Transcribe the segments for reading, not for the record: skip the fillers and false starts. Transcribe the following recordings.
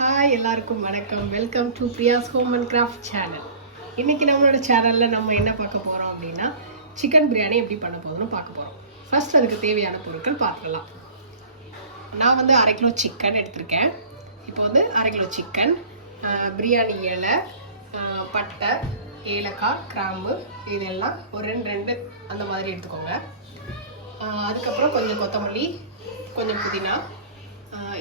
Hi எல்லாருக்கும் வணக்கம். Welcome to Priya's home and craft channel. இன்றைக்கி நம்மளோட சேனலில் நம்ம என்ன பார்க்க போகிறோம் அப்படின்னா சிக்கன் பிரியாணி எப்படி பண்ண போதுன்னு பார்க்க போகிறோம். ஃபர்ஸ்ட் அதுக்கு தேவையான பொருட்கள் பார்த்துக்கலாம். நான் வந்து 1/2 கிலோ சிக்கன் எடுத்திருக்கேன். இப்போ வந்து 1/2 கிலோ சிக்கன், பிரியாணி இலை, பட்டை, ஏலக்காய், கிராம்பு இதெல்லாம் ஒரு 2 அந்த மாதிரி எடுத்துக்கோங்க. அதுக்கப்புறம் கொஞ்சம் கொத்தமல்லி, கொஞ்சம் புதினா,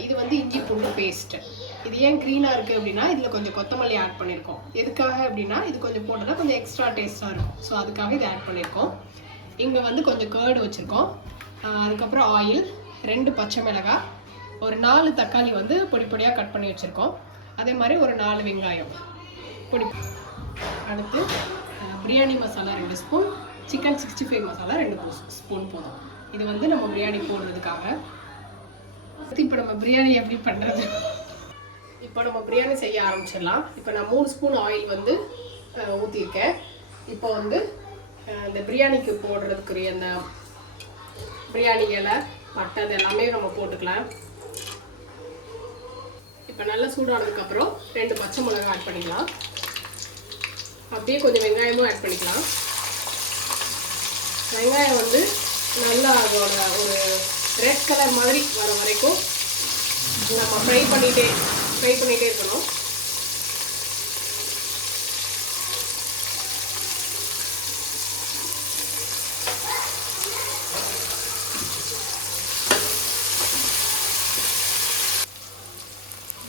இது வந்து இஞ்சி பூண்டு பேஸ்ட்டு. இது ஏன் க்ரீனாக இருக்குது அப்படின்னா இதில் கொஞ்சம் கொத்தமல்லி ஆட் பண்ணியிருக்கோம். எதுக்காக அப்படின்னா இது கொஞ்சம் போட்டோன்னா கொஞ்சம் எக்ஸ்ட்ரா டேஸ்ட்டாக இருக்கும். ஸோ அதுக்காக இது ஆட் பண்ணியிருக்கோம். இங்கே வந்து கொஞ்சம் கேர்டு வச்சுருக்கோம். அதுக்கப்புறம் ஆயில், 2 பச்சை மிளகாய், ஒரு 4 தக்காளி வந்து பொடி பொடியாக கட் பண்ணி வச்சுருக்கோம். அதே மாதிரி ஒரு 4 வெங்காயம் பொடி. அடுத்து biryani masala 2 spoon, chicken 65 masala 2 spoon போதும். இது வந்து நம்ம பிரியாணி போடுறதுக்காக. இப்போ நம்ம பிரியாணி எப்படி பண்ணுறது? இப்போ நம்ம பிரியாணி செய்ய ஆரம்பிச்சிடலாம். இப்போ நான் 3 ஸ்பூன் ஆயில் வந்து ஊற்றிருக்கேன். இப்போ வந்து இந்த பிரியாணிக்கு போடுறதுக்குரிய அந்த பிரியாணி இலை, பட்டை அது எல்லாமே நம்ம போட்டுக்கலாம். இப்போ நல்லா சூடானதுக்கப்புறம் 2 பச்சை மிளகாய் ஆட் பண்ணிக்கலாம். அப்படியே கொஞ்சம் வெங்காயமும் ஆட் பண்ணிக்கலாம். வெங்காயம் வந்து நல்லா அதோட ஒரு ரெட் கலர் மாதிரி வர வரைக்கும் நம்ம ஃப்ரை பண்ணிகிட்டே இருக்கணும்.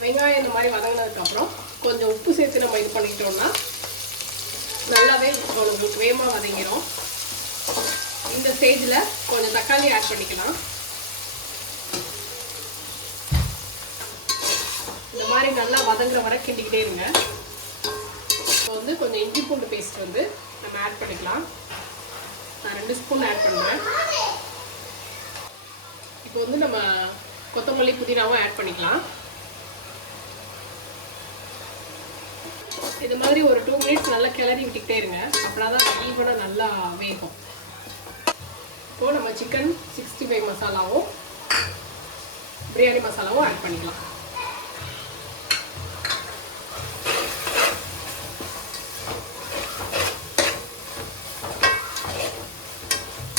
வெங்காயம் இந்த மாதிரி வதங்கினதுக்கப்புறம் கொஞ்சம் உப்பு சேர்த்து நம்ம இது பண்ணிக்கிட்டோம்னா நல்லாவே உங்களுக்கு வேகமாக வதங்கிடும். இந்த ஸ்டேஜில் கொஞ்சம் தக்காளி ஆட் பண்ணிக்கலாம். இந்த மாதிரி நல்லா வதங்குற வரை கிண்டிக்கிட்டே இருங்க. இப்போ வந்து கொஞ்சம் இஞ்சி பூண்டு பேஸ்ட் வந்து நம்ம ஆட் பண்ணிக்கலாம். நான் 2 ஸ்பூன் ஆட் பண்ணுறேன். இப்போ வந்து நம்ம கொத்தமல்லி, புதினாவும் ஆட் பண்ணிக்கலாம். இது மாதிரி ஒரு 2 மினிட்ஸ் நல்லா கிளறி விட்டுக்கிட்டே இருங்க. அப்படின்னா தான் ஈவனாக நல்லா வேகும். இப்போது நம்ம சிக்கன் 65 மசாலாவும் பிரியாணி மசாலாவும் ஆட் பண்ணிக்கலாம்.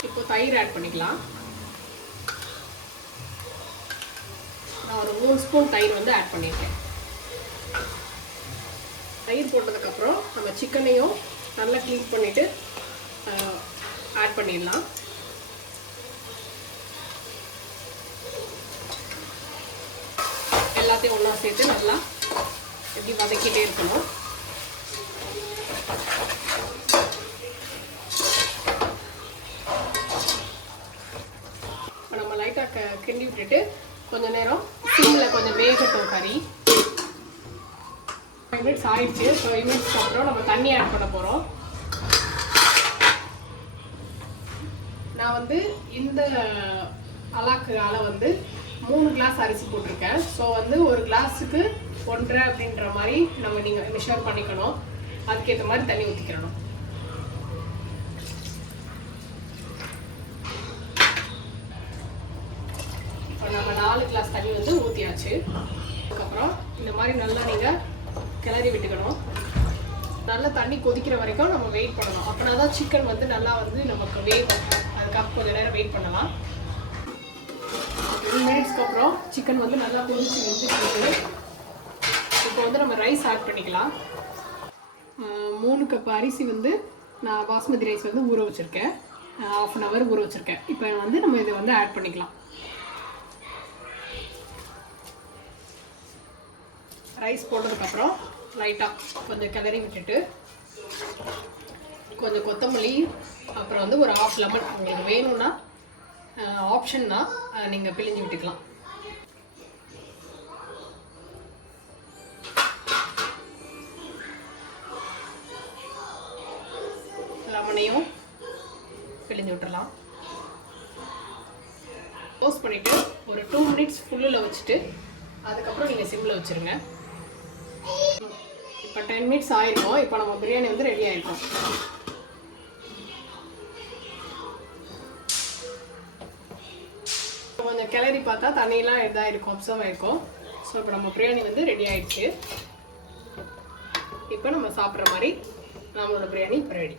இப்போ தயிர் ஆட் பண்ணிக்கலாம். நான் ஒரு 3 ஸ்பூன் தயிர் வந்து ஆட் பண்ணியிருக்கேன். தயிர் போட்டதுக்கப்புறம் நம்ம சிக்கனையும் நல்லா க்ளீன் பண்ணிவிட்டு ஆட் பண்ணிடலாம். எல்லாத்தையும் ஒன்றா சேர்த்து நல்லா எப்படி வதக்கிட்டே இருக்கணும். இப்போ நம்ம லைட்டாக கிண்டி விட்டுட்டு கொஞ்சம் நேரம் சிம்மில் கொஞ்சம் வேகட்டும் கறி. 5 மினிட்ஸ் ஆயிடுச்சு. 5 மினிட்ஸ்க்கு அப்புறம் நம்ம தண்ணி ஆட் பண்ண போகிறோம். நான் வந்து இந்த அலாக்குனால வந்து 3 கிளாஸ் அரிசி போட்டிருக்கேன். ஸோ வந்து ஒரு கிளாஸுக்கு 1.5 அப்படின்ற மாதிரி நீங்கள் மெஷர் பண்ணிக்கணும். அதுக்கேற்ற மாதிரி தண்ணி ஊற்றிக்கணும். இப்போ நம்ம 4 கிளாஸ் தண்ணி வந்து ஊற்றியாச்சு. அதுக்கப்புறம் இந்த மாதிரி நல்லா நீங்கள் கிளறி விட்டுக்கணும். நல்லா தண்ணி கொதிக்கிற வரைக்கும் நம்ம வெயிட் பண்ணணும். அப்படின்னா தான் சிக்கன் வந்து நல்லா வந்து நமக்கு வேகும். அதுக்காக கொஞ்சம் நேரம் வெயிட் பண்ணலாம். 2 மினிட்ஸ்க்கு அப்புறம் சிக்கன் வந்து நல்லா கொதிச்சு வெந்துட்டு இப்போ வந்து நம்ம ரைஸ் ஆட் பண்ணிக்கலாம். 3 கப் அரிசி வந்து நான் பாஸ்மதி ரைஸ் வந்து ஊற வச்சுருக்கேன். 1/2 hour ஊற வச்சுருக்கேன். இப்போ வந்து நம்ம இதை வந்து ஆட் பண்ணிக்கலாம். ரைஸ் போட்டதுக்கப்புறம் லைட்டாக கொஞ்சம் கிளறி விட்டுட்டு கொஞ்சம் கொத்தமல்லி, அப்புறம் வந்து ஒரு 1/2 லெமன் உங்களுக்கு வேணும்னா ஆப்ஷன் தான், நீங்கள் பிழிஞ்சு விட்டுக்கலாம். லெமனையும் பிழிஞ்சு விட்டுடலாம். க்ளோஸ் பண்ணிவிட்டு ஒரு 2 மினிட்ஸ் ஃபுல்லில் வச்சுட்டு அதுக்கப்புறம் நீங்கள் சிம்மில் வச்சுருங்க. இப்போ 10 மினிட்ஸ் ஆயிருக்கும். இப்போ நம்ம பிரியாணி வந்து ரெடி ஆகிருக்கும். கொஞ்சம் கிளறி பார்த்தா தண்ணியெலாம் இதாக இருக்கும், அப்சர்வ் ஆகிருக்கும். ஸோ இப்போ நம்ம பிரியாணி வந்து ரெடி ஆயிடுச்சு. இப்போ நம்ம சாப்பிட்ற மாதிரி நம்மளோட பிரியாணி இப்போ ரெடி.